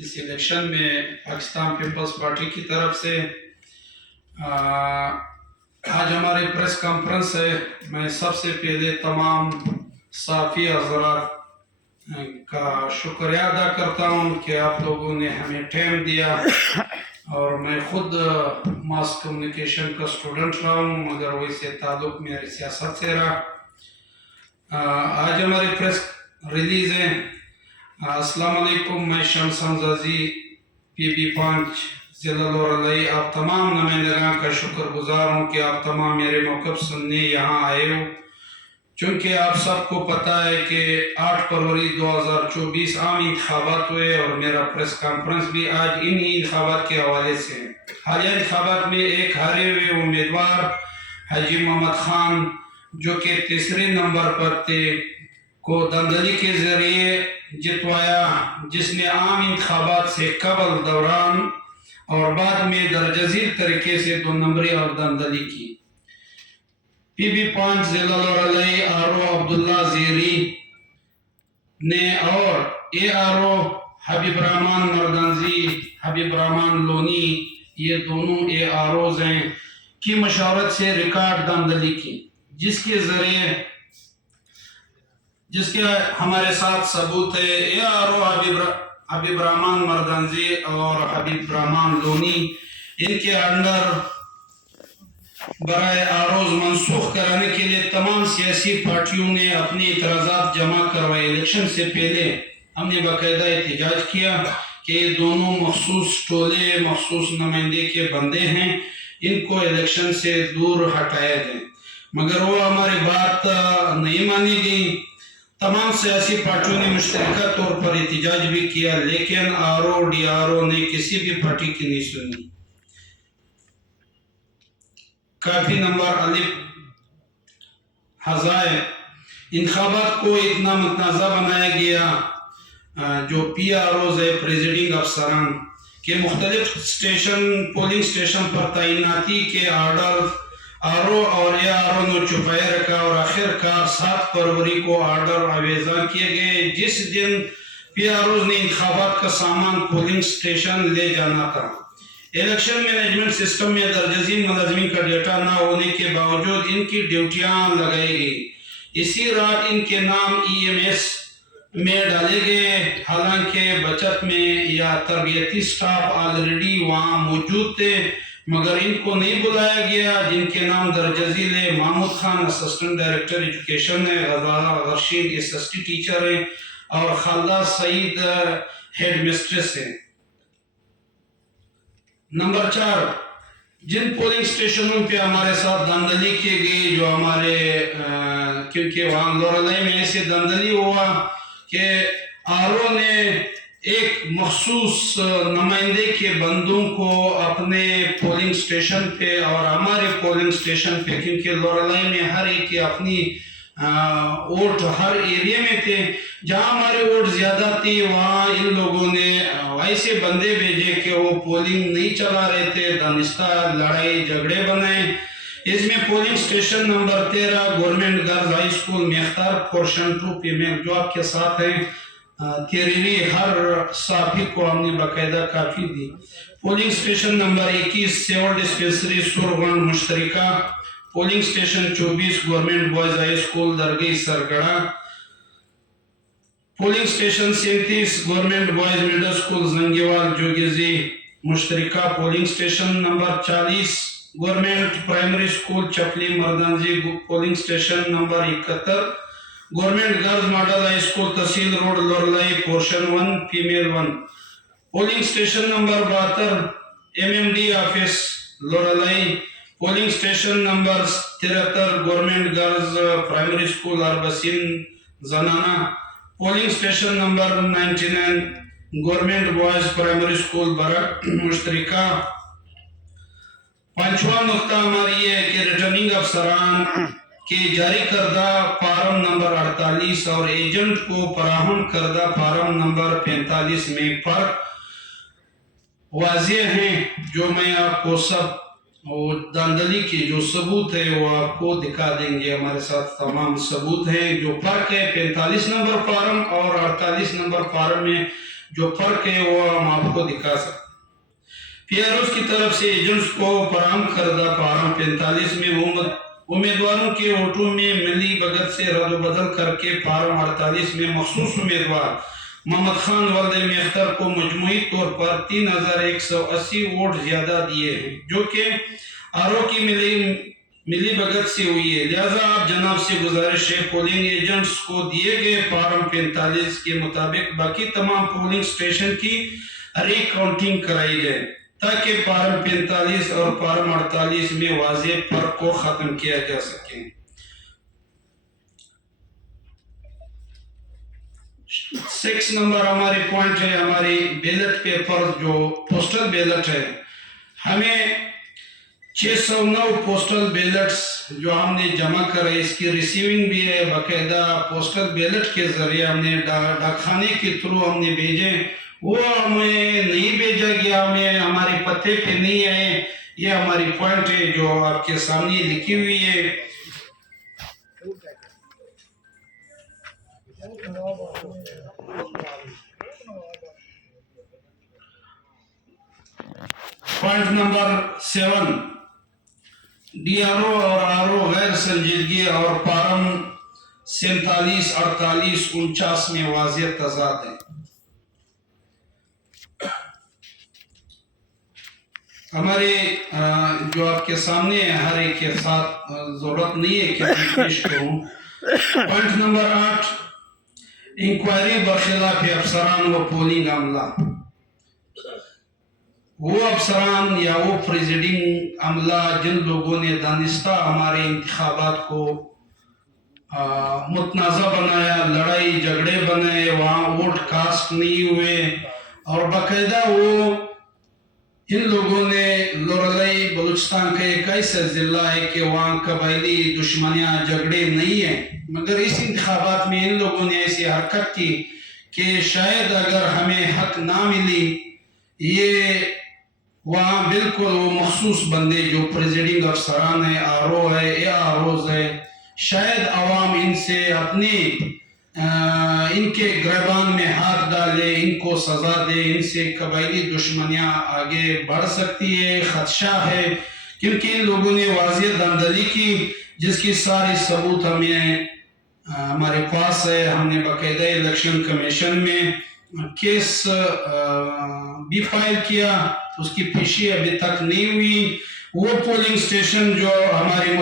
اس election میں Pakistan Peoples party کی طرف سے آج ہماری پریس کانفرنس ہے. میں سب سے پہلے تمام صحافی حضرات کا شکریہ ادا کرتا ہوں کہ آپ لوگوں نے ہمیں ٹائم دیا. اور میں خود ماس کمیونیکیشن کا اسٹوڈنٹ رہا ہوں مگر ویسے تعلق میرے سیاست سے رہا. آج ہماری پریس ریلیز ہے. السلام علیکم. میں شمس حمزازی PB5 ضلع لورلائی آپ تمام نمائندگان کا شکر گزار ہوں کہ آپ تمام میرے موقف سننے یہاں آئے ہو. چونکہ آپ سب کو پتہ ہے کہ 8 فروری 2024 عام انتخابات ہوئے اور میرا پریس کانفرنس بھی آج انہی انتخابات کے حوالے سے ہے. حالیہ انتخابات میں ایک ہارے ہوئے امیدوار حاجی محمد خان جو کہ تیسرے نمبر پر تھے کو دھاندلی کے ذریعے جتوایا، جس نے عام انتخابات سے قبل، دوران اور بعد میں درجہ ذیل طریقے سے 2 نمبری اور دھاندلی کی. PB5 ضلع لورلائی RO عبداللہ زیری نے اور ARO حبیب رحمان مردانزی، حبیب رحمان لونی، یہ دونوں AROs ہیں، کی مشاورت سے ریکارڈ دھاندلی کی، جس کے ہمارے ساتھ ثبوت ہے. ARO حبیب رحمان مردانزی اور حبیب رحمان لونی، ان کے انڈر برائے آروز منسوخ کرانے کے لیے تمام سیاسی پارٹیوں نے اپنے اعتراضات جمع کروائے. الیکشن سے پہلے ہم نے باقاعدہ احتجاج کیا کہ یہ دونوں مخصوص ٹولے، مخصوص نمائندے کے بندے ہیں، ان کو الیکشن سے دور ہٹایا جائے، مگر وہ ہماری بات نہیں مانی گئی. تمام سیاسی پارٹیوں نے مشترکہ طور پر احتجاج بھی کیا، لیکن RO DRO نے کسی بھی پارٹی کی نہیں سنی. کافی نمبر الف ہزائے انتخابات کو اتنا متنازع بنایا گیا جو PROs ہے، پریزیڈنگ افسران کے مختلف پولنگ سٹیشن پر تعیناتی کے آرڈر RO اور ARO نے چھپائے رکھا اور آخر کار 7 فروری کو آرڈر آویزاں کیے گئے، جس دن PROs نے انتخابات کا سامان پولنگ سٹیشن لے جانا تھا. الیکشن مینجمنٹ سسٹم میں درجہ ذیل ملازمین کا ڈیٹا نہ ہونے کے باوجود ان کی ڈیوٹیاں لگائی گئی. اسی رات ان کے نام EMS میں ڈالے گئے، حالانکہ بچت میں یا تربیتی سٹاف آلریڈی وہاں موجود تھے، مگر ان کو نہیں بلایا گیا. جن کے نام درجہ ذیل ہے: Mahmood Khan assistant director education ہے، غزالہ غرشید SST ٹیچر ہے اور خالدہ سعید ہیڈ مسٹریس ہے. نمبر 4، جن پولنگ سٹیشنوں پہ ہمارے ساتھ دھاندلی کی گئی، جو ہمارے کیونکہ وہاں لورلائی میں ایسے دھاندلی ہوا کہ RO نے ایک مخصوص نمائندے کے بندوں کو اپنے پولنگ سٹیشن پہ اور ہمارے پولنگ سٹیشن پہ، کیونکہ لورلائی میں ہر ایک کی اپنی ووٹ ہر ایریا میں تھے، جہاں ہمارے ووٹ زیادہ تھی وہاں ان لوگوں نے ایسے بندے بھیجے کہ وہ پولنگ نہیں چلا رہے تھے، دانستہ لڑائی جھگڑے بنائے. اس میں polling station number 13 government girls high school میختار پورشن 2 فیمیل جو آپ کے ساتھ ہیں، تحریری ہر صحافی کو ہم نے باقاعدہ کافی دی. Polling station number 21 civil dispensary سورگن مشترکہ. Polling station 24 government boys high school Dargai سرگڑا. Polling station 37 government boys middle school زنگیوال جوگیزی مشترکہ. Polling station number 40 government primary school چپلی مردانزی. Polling station number 71 government girls model high school تحصیل road Loralai portion 1 female 1. Polling station number 72 MMD office Loralai. Polling station number 73 government girls primary school اربسین زنانہ. Polling station number 99 government boys primary school برک مشترکہ. 5واں نقطہ ہماری یہ ہے کہ ریٹرننگ افسران کے جاری کردہ فارم نمبر 48 اور ایجنٹ کو فراہم کردہ فارم نمبر 45 میں فرق واضح ہیں، جو میں آپ کو سب دھاندلی کی جو ثبوت ہے وہ آپ کو دکھا دیں گے. ہمارے ساتھ تمام ثبوت ہیں. جو فرق ہے 45 نمبر فارم اور 48 نمبر فارم میں جو فرق ہے وہ ہم آپ کو دکھا سکتے ہیں۔ PROs کی طرف سے ایجنٹس کو فراہم کردہ فارم 45 میں امیدواروں کے ووٹوں میں ملی بھگت سے رد و بدل کر کے فارم 48 میں مخصوص امیدوار محمد خان ولد میختر کو مجموعی طور پر 3180 ووٹ زیادہ دیے ہیں، جو کہ RO کی ملی بھگت سے ہوئی ہے۔ لہذا آپ جناب سے گزارش ہے پولنگ ایجنٹس کو دیے گئے فارم 45 کے مطابق باقی تمام پولنگ سٹیشن کی ری کاؤنٹنگ کرائی جائے تاکہ فارم 45 اور فارم 48 میں واضح فرق کو ختم کیا جا سکے۔ 6 نمبر ہماری پوائنٹ ہے ہماری بیلٹ پیپر جو پوسٹل بیلٹ ہے، ہمیں 609 پوسٹل بیلٹس جو ہم نے جمع کرے اس کی ریسیونگ بھی ہے، باقاعدہ پوسٹل بیلٹ کے ذریعے ہم نے ڈاک خانے کے تھرو ہم نے بھیجے، وہ ہمیں نہیں بھیجا گیا، ہمیں ہمارے پتے پہ نہیں آئے۔ یہ ہماری پوائنٹ ہے جو آپ کے سامنے لکھی ہوئی ہے۔ پوائنٹ نمبر 7، DRO اور RO غیر سنجیدگی اور فارم 47، 48، 49 میں واضح تضاد ہے۔ ہمارے جو آپ کے سامنے ہر ایک کے ساتھ ضرورت نہیں ہے کہ میں پیش کروں۔ پوائنٹ نمبر 8، انکوائری برخلاف افسران و پولنگ عملہ۔ وہ افسران یا وہ پریزیڈنگ عملہ جن لوگوں نے دانستہ ہمارے انتخابات کو متنازع بنایا، لڑائی جھگڑے بنائے، وہاں ووٹ کاسٹ نہیں ہوئے، اور باقاعدہ وہ ان لوگوں نے لورالائی بلوچستان کا ایک ایسا ضلع ہے کہ وہاں قبائلی دشمنیاں جھگڑے نہیں ہیں، مگر اس انتخابات میں ان لوگوں نے ایسی حرکت کی کہ شاید اگر ہمیں حق نہ ملی، یہ وہاں بالکل وہ مخصوص بندے جو پریزیڈنگ افسران ہیں، RO ہے، AROs ہے، شاید عوام ان سے ان کے گریبان میں ہاتھ ڈالے، ان کو سزا دے، ان سے قبائلی دشمنیاں آگے بڑھ سکتی ہے، خدشہ ہے، کیونکہ ان لوگوں نے واضح دھاندلی کی جس کی ساری ثبوت ہمارے پاس ہے۔ ہم نے باقاعدہ الیکشن کمیشن میں کیس بھی فائل کیا، اس کی پیشی ابھی تک نہیں ہوئی۔ وہ پولنگ سٹیشن جو ہماری